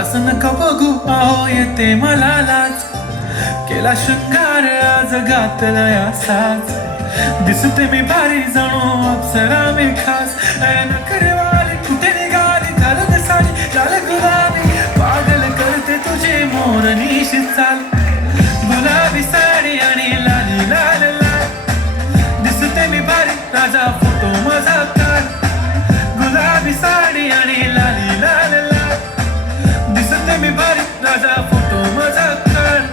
असं नका बघू अहो येते मला लाज. केला शृंगार आज घातलाय असाच. दिसते मी भारी जणू अप्सरा मी खास. नखरेवाली कुठे निघाली घालत साडी लाल गुलाबी. पागल करते तुझे मोरनीशी चाल. गुलाबी साडी आणि लाली लाल लाल. दिसते मी भारी राजा फोटो माझा काढ. गुलाबी साडी आणि लाली लाल लाल. दिसते मी भारी राजा फोटो माझा काढ.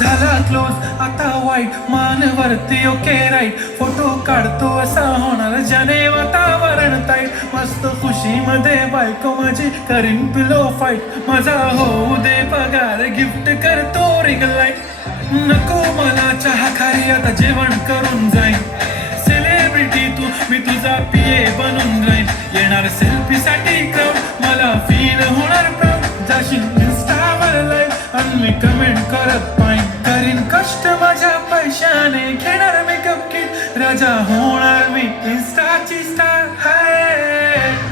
झाला क्लोज आता वाईट मानवरती ओके राईट. फोटो काढतो असा होणार ज्याने वातावरण ताईट. मस्त खुशीमध्ये बायको माझी करीन पिलो फाईट. माझा होऊ दे पगार गिफ्ट करतो रिंग लाईट. नको मला चहा खारी आता जेवण करून जाईन. सेलिब्रिटी तू मी तुझा पिये बनून राहीन. येणार सेल्फी साठी क्राऊड मला फील होणार प्राऊड. जाशील इन्स्टावर लाईव्ह आणि मी कमेंट करत पाहिन. करीन कष्ट माझ्या पैशाने घेणार मेकअप किट. राजा होणार मी इन्स्टाची स्टार. हाय